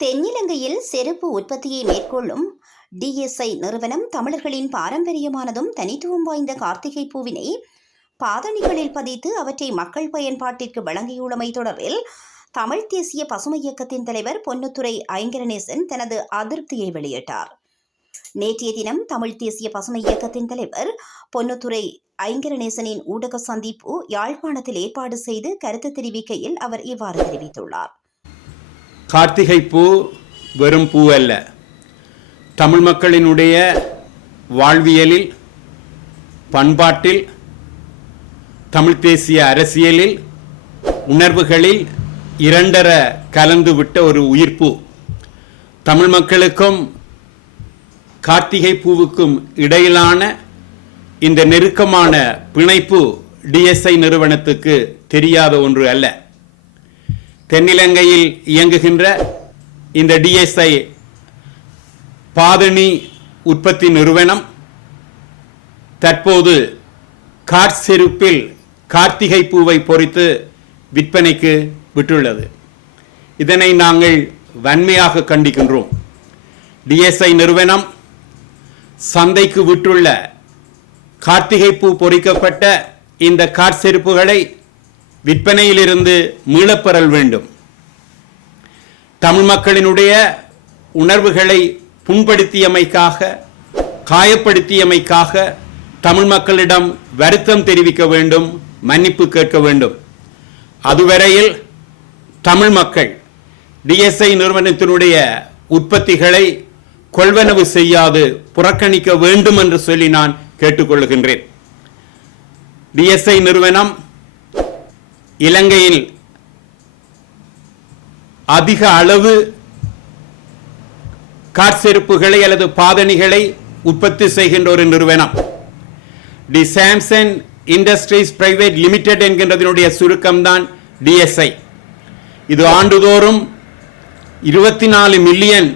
தென்னிலங்கையில் செருப்பு உற்பத்தியை மேற்கொள்ளும் டிஎஸ்ஐ நிறுவனம் தமிழர்களின் பாரம்பரியமானதும் தனித்துவம் வாய்ந்த கார்த்திகை பூவினை பாதணிகளில் பதித்து அவற்றை மக்கள் பயன்பாட்டிற்கு வழங்கியுள்ளமை தொடர்பில் தமிழ் தேசிய பசுமை இயக்கத்தின் தலைவர் பொன்னுத்துரை ஐங்கரநேசன் தனது அதிருப்தியை வெளியிட்டார். நேற்றைய தினம் தமிழ் தேசிய பசுமை இயக்கத்தின் தலைவர் பொன்னுத்துரை ஐங்கரநேசனின் ஊடக சந்திப்பு யாழ்ப்பாணத்தில் ஏற்பாடு செய்து கருத்து தெரிவிக்கையில் அவர் இவ்வாறு தெரிவித்துள்ளார். கார்த்திகை பூ வெறும் பூ அல்ல, தமிழ் மக்களினுடைய வாழ்வியலில், பண்பாட்டில், தமிழ் தேசிய அரசியலில், உணர்வுகளில் இரண்டர கலந்துவிட்ட ஒரு உயிர்ப்பு. தமிழ் மக்களுக்கும் கார்த்திகை பூவுக்கும் இடையிலான இந்த நெருக்கமான பிணைப்பு டிஎஸ்ஐ நிறுவனத்துக்கு தெரியாத ஒன்று அல்ல. தென்னிலங்கையில் இயங்குகின்ற இந்த டிஎஸ்ஐ பாதணி உற்பத்தி நிறுவனம் தற்போது கார்ச்செருப்பில் கார்த்திகை பூவை பொறித்து விற்பனைக்கு விட்டுள்ளது. இதனை நாங்கள் வன்மையாக கண்டிக்கின்றோம். டிஎஸ்ஐ நிறுவனம் சந்தைக்கு விட்டுள்ள கார்த்திகை பூ பொறிக்கப்பட்ட இந்த கார்ச்செருப்புகளை விற்பனையிலிருந்து மீளப்பெறல் வேண்டும். தமிழ் மக்களினுடைய உணர்வுகளை புண்படுத்தியமைக்காக, காயப்படுத்தியமைக்காக தமிழ் மக்களிடம் வருத்தம் தெரிவிக்க வேண்டும், மன்னிப்பு கேட்க வேண்டும். அதுவரையில் தமிழ் மக்கள் டிஎஸ்ஐ நிறுவனத்தினுடைய உற்பத்திகளை கொள்வனவு செய்யாது புறக்கணிக்க வேண்டும் என்று சொல்லி நான் கேட்டுக்கொள்கின்றேன். டிஎஸ்ஐ நிறுவனம் இலங்கையில் அதிக அளவு கார்ச்செருப்புகளை அல்லது பாதணிகளை உற்பத்தி செய்கின்ற ஒரு நிறுவனம். T Samson industries private limited என்கின்றதனுடைய சுருக்கம்தான் டிஎஸ்ஐ. இது ஆண்டுதோறும் 24 மில்லியன்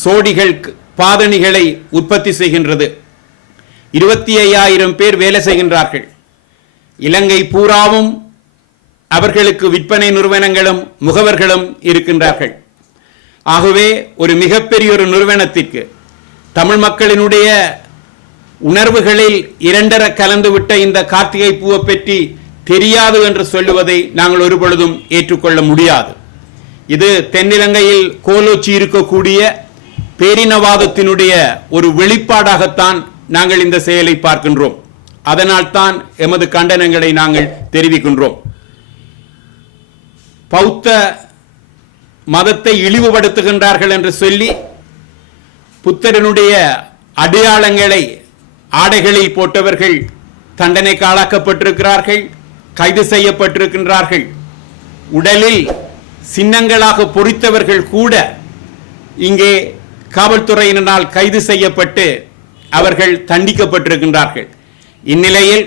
சோடிகள் பாதணிகளை உற்பத்தி செய்கின்றது. 25,000 பேர் வேலை செய்கின்றார்கள். இலங்கை பூராவும் அவர்களுக்கு விற்பனை நிறுவனங்களும் முகவர்களும் இருக்கின்றார்கள். ஆகவே ஒரு மிகப்பெரிய ஒரு நிறுவனத்திற்கு தமிழ் மக்களினுடைய உணர்வுகளில் இரண்டர கலந்துவிட்ட இந்த கார்த்திகை பூவை பற்றி தெரியாது என்று சொல்லுவதை நாங்கள் ஒருபொழுதும் ஏற்றுக்கொள்ள முடியாது. இது தென்னிலங்கையில் கோலோச்சி இருக்கக்கூடிய பேரினவாதத்தினுடைய ஒரு வெளிப்பாடாகத்தான் நாங்கள் இந்த செயலை பார்க்கின்றோம். அதனால் தான் எமது கண்டனங்களை நாங்கள் தெரிவிக்கின்றோம். பௌத்த மதத்தை இழிவுபடுத்துகின்றார்கள் என்று சொல்லி புத்தரனுடைய அடையாளங்களை ஆடைகளில் போட்டவர்கள் தண்டனைக்கு ஆளாக்கப்பட்டிருக்கிறார்கள், கைது செய்யப்பட்டிருக்கின்றார்கள். உடலில் சின்னங்களாக பொறித்தவர்கள் கூட இங்கே காவல்துறையினரால் கைது செய்யப்பட்டு அவர்கள் தண்டிக்கப்பட்டிருக்கின்றார்கள். இந்நிலையில்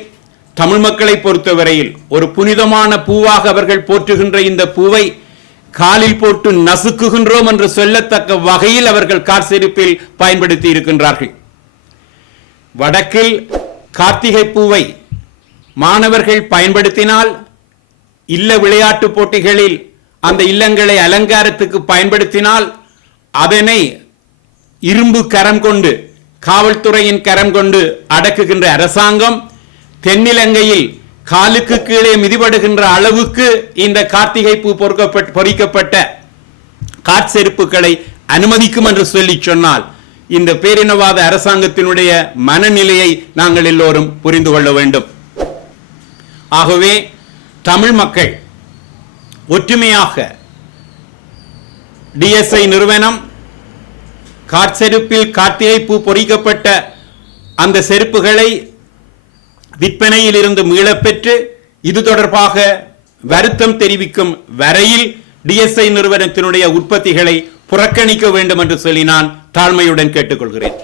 தமிழ் மக்களை பொறுத்தவரையில் ஒரு புனிதமான பூவாக அவர்கள் போற்றுகின்ற இந்த பூவை காலில் போட்டு நசுக்குகின்றோம் என்று சொல்லத்தக்க வகையில் அவர்கள் கார்ச்செருப்பில் பயன்படுத்தி இருக்கின்றார்கள். வடக்கில் கார்த்திகை பூவை மாணவர்கள் பயன்படுத்தினால், இல்ல விளையாட்டு போட்டிகளில் அந்த இல்லங்களை அலங்காரத்துக்கு பயன்படுத்தினால் அதனை இரும்பு கரம் கொண்டு, காவல்துறையின் கரம் கொண்டு அடக்குகின்ற அரசாங்கம் தென்னிலங்கையில் காலுக்கு கீழே மிதிபடுகின்ற அளவுக்கு இந்த கார்த்திகை பூ பொறிக்கப்பட்ட காற்செருப்புகளை அனுமதிக்கும் என்று சொல்லி சொன்னால் இந்த பேரினவாத அரசாங்கத்தினுடைய மனநிலையை நாங்கள் எல்லோரும் புரிந்து கொள்ள வேண்டும். ஆகவே தமிழ் மக்கள் ஒற்றுமையாக டிஎஸ்ஐ நிறுவனம் காற்செருப்பில் கார்த்திகை பூ பொறிக்கப்பட்ட அந்த செருப்புகளை விற்பனையில் இருந்து மீளப்பெற்று இது தொடர்பாக வருத்தம் தெரிவிக்கும் வரையில் டிஎஸ்ஐ நிறுவனத்தினுடைய உற்பத்திகளை புறக்கணிக்க வேண்டும் என்று சொல்லி நான் தாழ்மையுடன் கேட்டுக்கொள்கிறேன்.